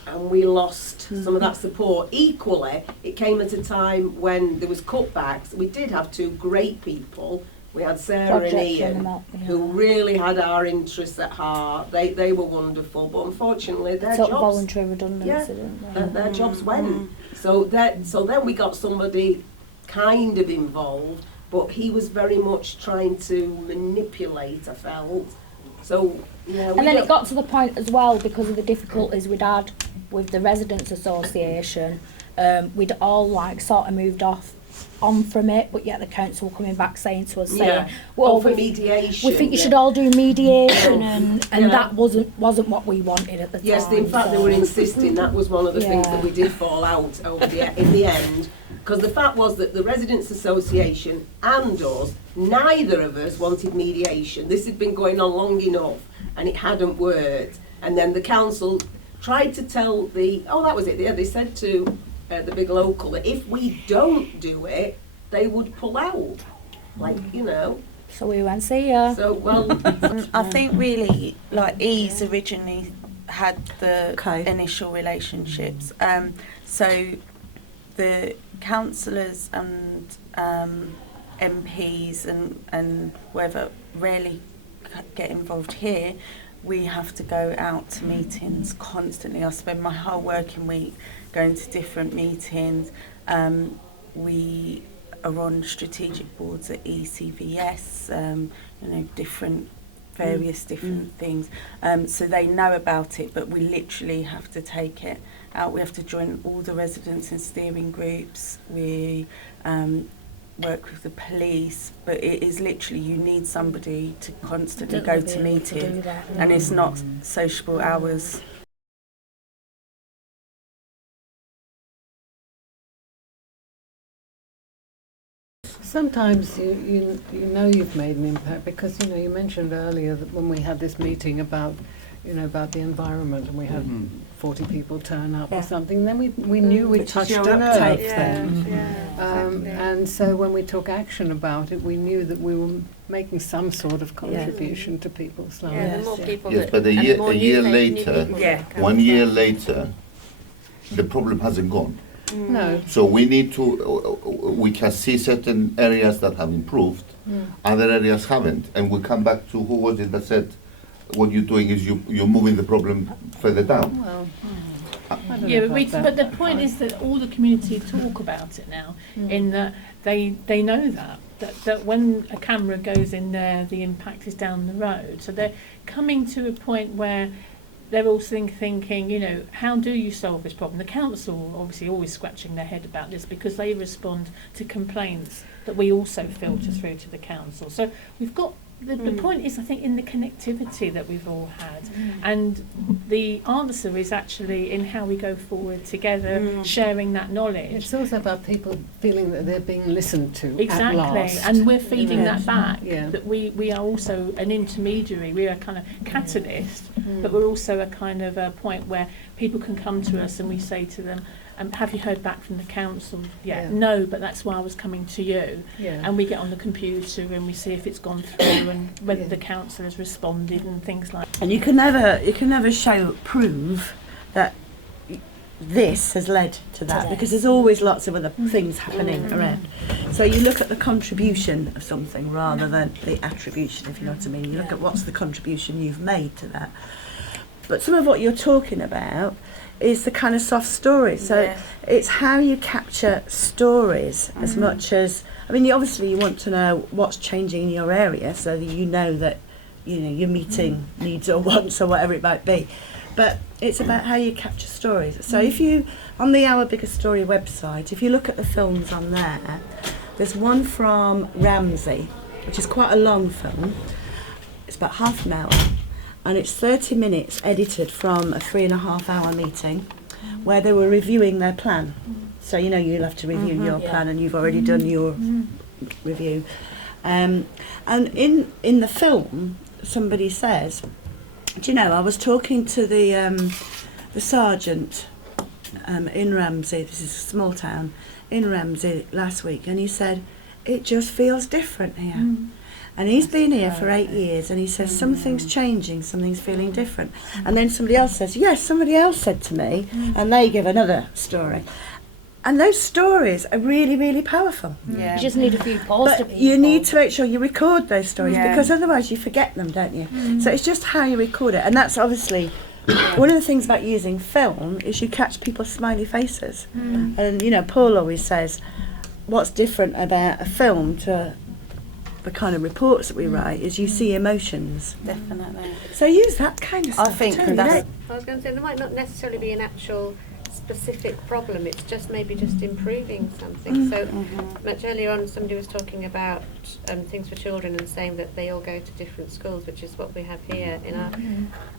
and we lost some of that support. Equally, it came at a time when there was cutbacks. We did have 2 great people. We had Sarah and Ian, who really had our interests at heart. They were wonderful, but unfortunately their Took jobs, voluntary redundancy, didn't they? their jobs went. So then we got somebody kind of involved, but he was very much trying to manipulate, I felt. So yeah. And then it got to the point as well, because of the difficulties we'd had with the Residents Association, we'd all like sort of moved on from it, but yet the council were coming back saying to us, well, for mediation. we think you should all do mediation, and that wasn't what we wanted at the time. Yes, in fact, they were insisting. That was one of the things that we did fall out over in the end. Because the fact was that the Residents Association and us, neither of us wanted mediation. This had been going on long enough and it hadn't worked. And then the council tried to tell that was it. Yeah, they said to the Big Local that if we don't do it, they would pull out. So we went, see ya. So, well... I think really, like Ease originally had the initial relationships. So the councillors and MPs and whoever rarely get involved here. We have to go out to meetings constantly. I spend my whole working week going to different meetings. We are on strategic boards at ECVS, various different things. So they know about it, but we literally have to take it out. We have to join all the residents in steering groups. We work with the police, but it is literally, you need somebody to constantly go to meetings, and it's not sociable hours. Sometimes you know you've made an impact because you mentioned earlier that when we had this meeting about the environment and we had 40 people turn up or something, then we knew we touched a nerve then. And so when we took action about it, we knew that we were making some sort of contribution to people's lives. The more people Yes, but a year later, 1 year later, the problem hasn't gone. No. So we need to, we can see certain areas that have improved, other areas haven't. And we come back to, who was it that said, what you're doing is you're moving the problem further down. Well, but the point is that all the community talk about it now, in that they know that when a camera goes in there, the impact is down the road. So they're coming to a point where they're all thinking, how do you solve this problem? The council obviously always scratching their head about this because they respond to complaints that we also filter through to the council. So we've got, the point is, I think, in the connectivity that we've all had. And the answer is actually in how we go forward together, sharing that knowledge. It's also about people feeling that they're being listened to Exactly, at last. and we're feeding that back, that we are also an intermediary, we are a kind of catalyst, but we're also a kind of a point where people can come to us and we say to them, have you heard back from the council yet? No, but that's why I was coming to you. And we get on the computer and we see if it's gone through and whether the council has responded and things like that. And you can never prove that this has led to that, because there's always lots of other things happening around. So you look at the contribution of something rather than the attribution, if you know what I mean. You look at what's the contribution you've made to that. But some of what you're talking about is the kind of soft stories. So it's how you capture stories as much as, obviously you want to know what's changing in your area so that you know that you're meeting needs or wants or whatever it might be. But it's about how you capture stories. So if you, on the Our Bigger Story website, if you look at the films on there, there's one from Ramsey, which is quite a long film. It's about half an hour. And it's 30 minutes edited from a 3.5 hour meeting where they were reviewing their plan. So you'll have to review your plan, and you've already done your review. And in the film, somebody says, do you know, I was talking to the sergeant in Ramsey, this is a small town, in Ramsey last week, and he said, it just feels different here. And he's been here for 8 years, and he says, something's changing, something's feeling different. And then somebody else says, yes, somebody else said to me, and they give another story. And those stories are really, really powerful. You just need a few calls to people. You need to make sure you record those stories, because otherwise you forget them, don't you? So it's just how you record it. And that's obviously, one of the things about using film is you catch people's smiley faces. And, Paul always says, what's different about a film to the kind of reports that we write is you see emotions. Definitely. So use that kind of stuff. I think I was going to say, there might not necessarily be an actual specific problem, it's just maybe just improving something. So much earlier on somebody was talking about things for children and saying that they all go to different schools, which is what we have here in our,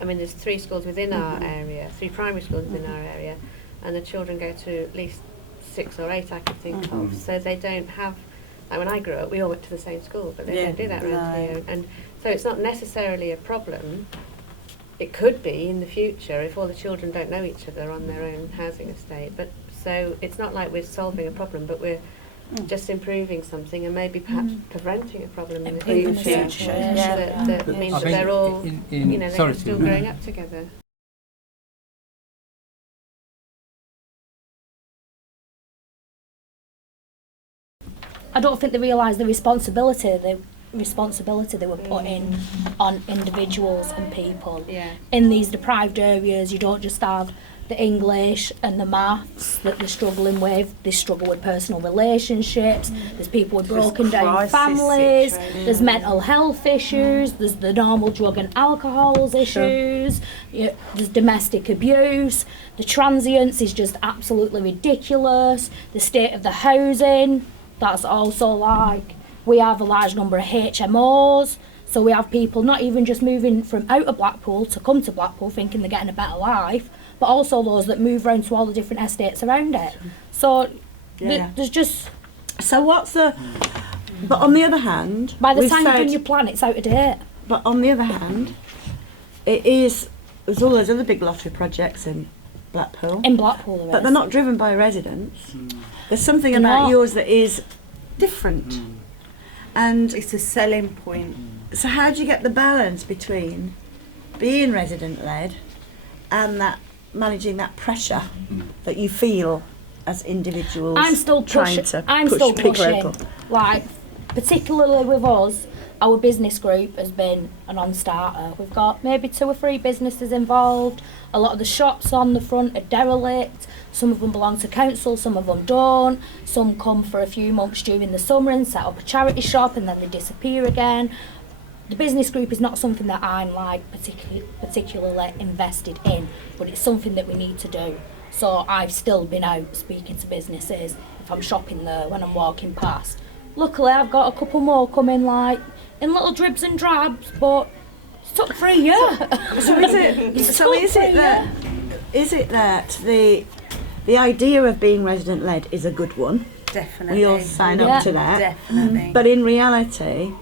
there's 3 schools within our area, 3 primary schools within our area, and the children go to at least 6 or 8 I could think of, so they don't have, like when I grew up we all went to the same school, but they don't do that around here, and so it's not necessarily a problem. It could be in the future if all the children don't know each other on their own housing estate, but so it's not like we're solving a problem, but we're just improving something and maybe perhaps preventing a problem in the future. That means that they're all, they're still growing up together. I don't think they realise the responsibility they were putting on individuals and people. Yeah. In these deprived areas, you don't just have the English and the maths that they're struggling with. They struggle with personal relationships. There's people with broken down crisis families. situations. There's mental health issues. There's the normal drug and alcohol issues. There's domestic abuse. The transience is just absolutely ridiculous. The state of the housing, that's also like, we have a large number of HMOs. So we have people not even just moving from out of Blackpool to come to Blackpool thinking they're getting a better life, but also those that move around to all the different estates around it. So there's just... So what's the... But on the other hand... By the we've time you've said- done your plan, it's out of date. But on the other hand, there's all those other big lottery projects in Blackpool. In Blackpool there But is. they're not driven by residents. There's something They're about not. yours that is different. And It's a selling point. so how do you get the balance between being resident-led and that managing that pressure that you feel as individuals I'm still trying pushing. to I'm push still big pushing. local? Like, particularly with us, our business group has been a non-starter. We've got maybe 2 or 3 businesses involved. A lot of the shops on the front are derelict. Some of them belong to council, some of them don't. Some come for a few months during the summer and set up a charity shop and then they disappear again. The business group is not something that I'm like particularly invested in, but it's something that we need to do. So I've still been out speaking to businesses if I'm shopping there, when I'm walking past. Luckily I've got a couple more coming like in little dribs and drabs, but it's took 3 years. So is it that the idea of being resident led is a good one? Definitely. We all sign Yeah. up to that. Definitely. But in reality,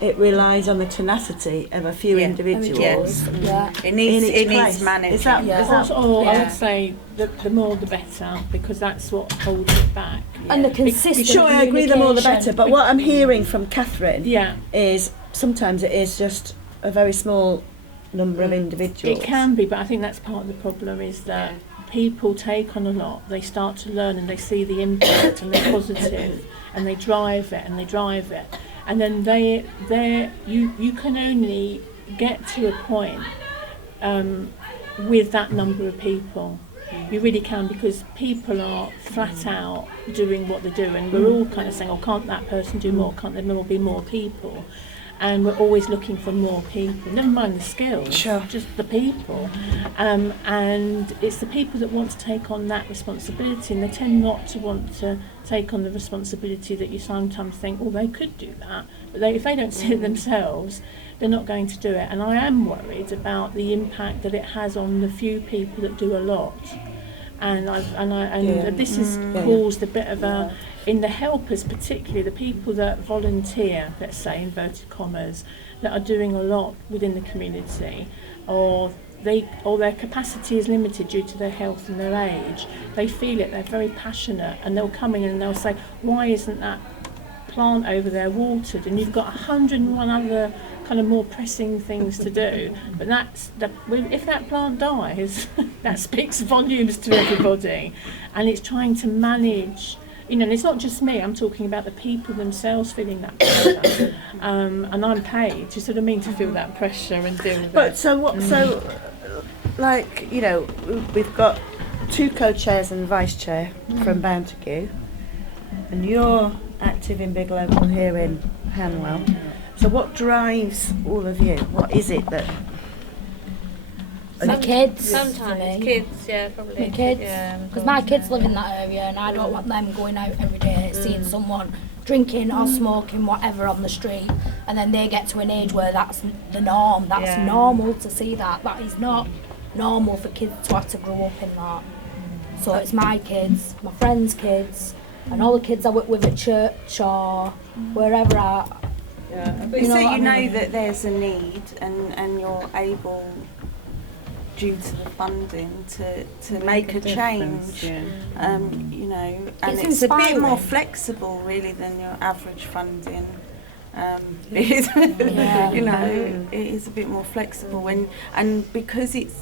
it relies on the tenacity of a few Yeah. individuals. Yes. Yeah. It needs in each it needs place. managing. Is that, Yeah. is that Or I Yeah. would say the more the better, because that's what holds it back. And the consistent Sure, I agree, the more the communication. better. But what I'm hearing from Catherine Yeah, is sometimes it is just a very small number of individuals. it can be, but I think that's part of the problem is that people take on a lot, they start to learn and they see the impact and they're positive and they drive it and they drive it. And then you can only get to a point with that number of people. You really can, because people are flat out doing what they do, and we're all kind of saying, oh, can't that person do more, can't there be more people? And we're always looking for more people, never mind the skills, Sure. just the people. And it's the people that want to take on that responsibility, and they tend not to want to take on the responsibility that you sometimes think, oh, they could do that, but if they don't see it themselves, they're not going to do it. And I am worried about the impact that it has on the few people that do a lot. And this has caused a bit of a, in the helpers particularly, the people that volunteer, let's say, inverted commas, that are doing a lot within the community, or their capacity is limited due to their health and their age. They feel it, they're very passionate, and they'll come in and they'll say, why isn't that plant over there watered? And you've got 101 other kind of more pressing things to do, but if that plant dies, that speaks volumes to everybody. And it's trying to manage, and it's not just me, I'm talking about the people themselves feeling that pressure. And I'm paid, you sort of mean, to feel that pressure and deal with But it. so what? So, like, we've got 2 co-chairs and vice chair from Bountigue, and you're active in Big Local here in Hanwell. So what drives all of you? What is it that? My kids. Sometimes for me. kids, yeah, probably. My kids. Yeah, Because my kids live in that area and I don't want them going out every day seeing someone drinking or smoking whatever on the street, and then they get to an age where that's the norm. That's normal to see that. That is not normal for kids to have to grow up in that. So it's my kids, my friends' kids, and all the kids I work with at church or wherever But so you know that there's a need and you're able, due to the funding, to make a change. And It's it's a bit inspiring. more flexible really than your average funding. Yeah. It is a bit more flexible and because it's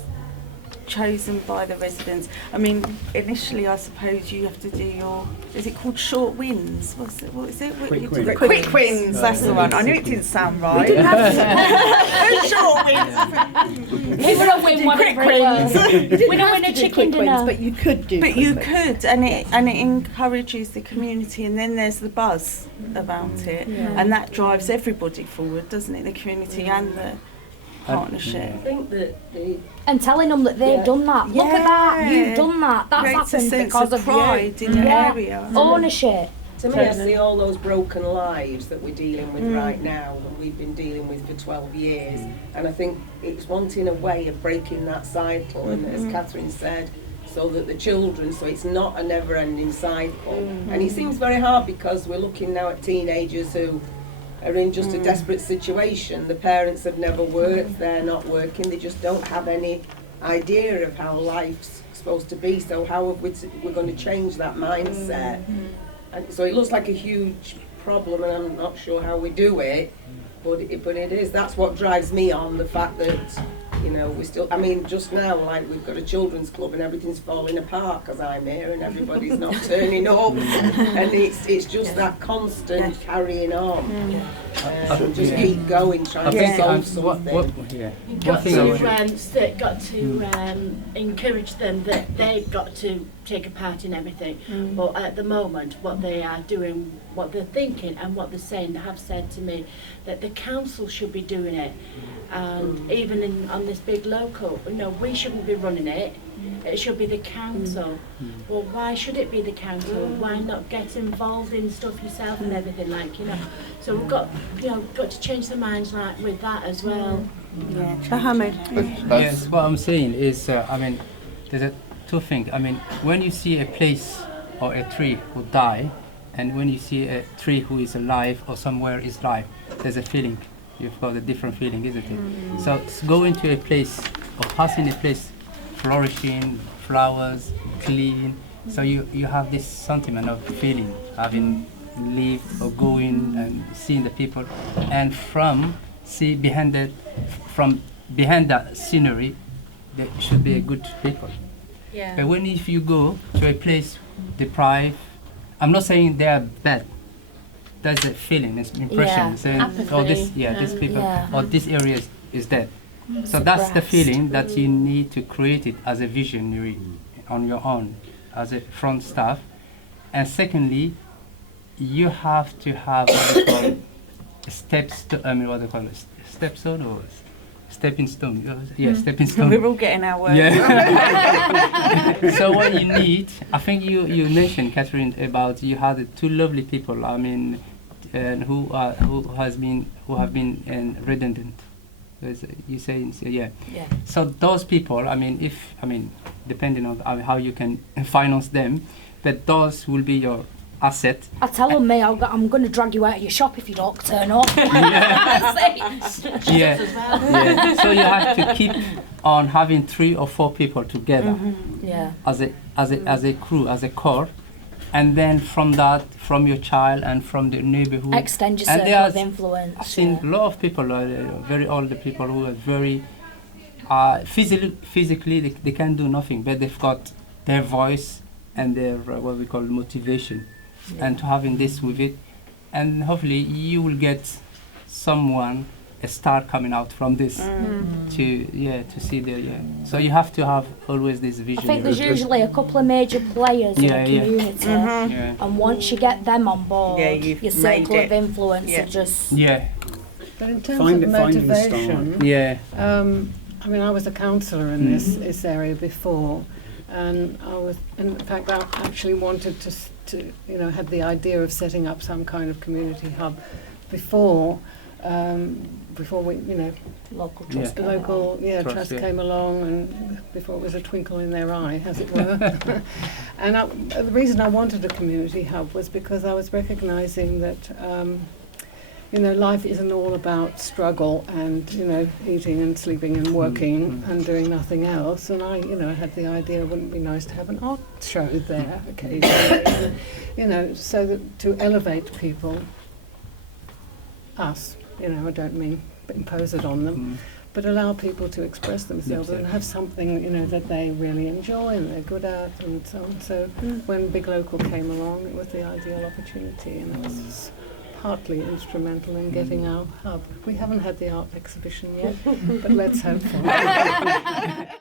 chosen by the residents. I mean, initially, I suppose you have to do your, is it called short wins? What is it? Quick wins. Quick wins, that's the one. I knew it didn't sound right. We didn't have Short wins. We would have win whatever it was. We don't win a chicken dinner. but you could do. But you could, and it encourages the community, and then there's the buzz about it, and that drives everybody forward, doesn't it? The community and the partnership. I think that And telling them that they've done that. Look at that, Yeah. you've done that. That's Creates a happened sense because of of pride you. in the Yeah. area. Ownership. to me, I see all those broken lives that we're dealing with right now, and we've been dealing with for 12 years. And I think it's wanting a way of breaking that cycle, and as Catherine said, so that the children, so it's not a never-ending cycle. And it seems very hard because we're looking now at teenagers who are in just a desperate situation. The parents have never worked, they're not working, they just don't have any idea of how life's supposed to be. So how have we're going to change that mindset? And so it looks like a huge problem, and I'm not sure how we do it, but it is. That's what drives me on, the fact that, you know, we still, I mean, just now, like, we've got a children's club and everything's falling apart because I'm here and everybody's not turning up, and it's just that constant carrying on. Just keep going, trying to solve something. You've got to encourage them that they've got to take a part in everything. But at the moment, what they are doing, what they're thinking and what they're saying, they have said to me that the council should be doing it. And even on this big local, you know, we shouldn't be running it. It should be the council. Well, why should it be the council? Why not get involved in stuff yourself and everything, like, you know? So we've got, you know, got to change the minds like with that as well. Mohammed. Yes, what I'm saying is, I mean, there's two things. I mean, when you see a place or a tree who die, and when you see a tree who is alive or somewhere is live, there's a feeling. You've got a different feeling, isn't it? So going to a place or passing a place flourishing, flowers, clean, so you have this sentiment of feeling, having lived or going and seeing the people, and from behind that scenery there should be a good people. But when if you go to a place deprived, I'm not saying they are bad, there's a feeling, it's impression saying, oh, these people or this area is dead. So that's the feeling that you need to create it as a visionary on your own, as a front staff. And secondly, you have to have what they call stepstone or stepping stone. Yeah, stepping stone. We're all getting our words. Yeah. So what you need, I think you mentioned, Catherine, about you had two lovely people. I mean, who have been redundant. You say, yeah. So those people, I mean, depending on how you can finance them, but those will be your asset. I tell them, mate, I'm going to drag you out of your shop if you don't turn up. Yeah. So you have to keep on having 3 or 4 people together as a crew, as a core. And then from that, from your child and from the neighborhood. Extend your circle of influence. I've seen a lot of people, very older people who are very, physically they can do nothing, but they've got their voice and their, what we call motivation. And to having this with it, and hopefully you will get someone, a star coming out from this to see the So you have to have always this vision. I think there's usually a couple of major players in the community, and once you get them on board, your circle of influence are just But in terms of motivation, I mean, I was a councillor in this area before, and I was, in fact, I actually wanted to had the idea of setting up some kind of community hub before we, local trust trust came along, and before it was a twinkle in their eye, as it were. And the reason I wanted a community hub was because I was recognising that life isn't all about struggle and eating and sleeping and working and doing nothing else. And I had the idea, wouldn't it be nice to have an art show there occasionally, so that to elevate people, us. I don't mean impose it on them, but allow people to express themselves and have something, you know, that they really enjoy and they're good at and so on. So when Big Local came along, it was the ideal opportunity, and it was partly instrumental in getting our hub. We haven't had the art exhibition yet, but let's hope for it.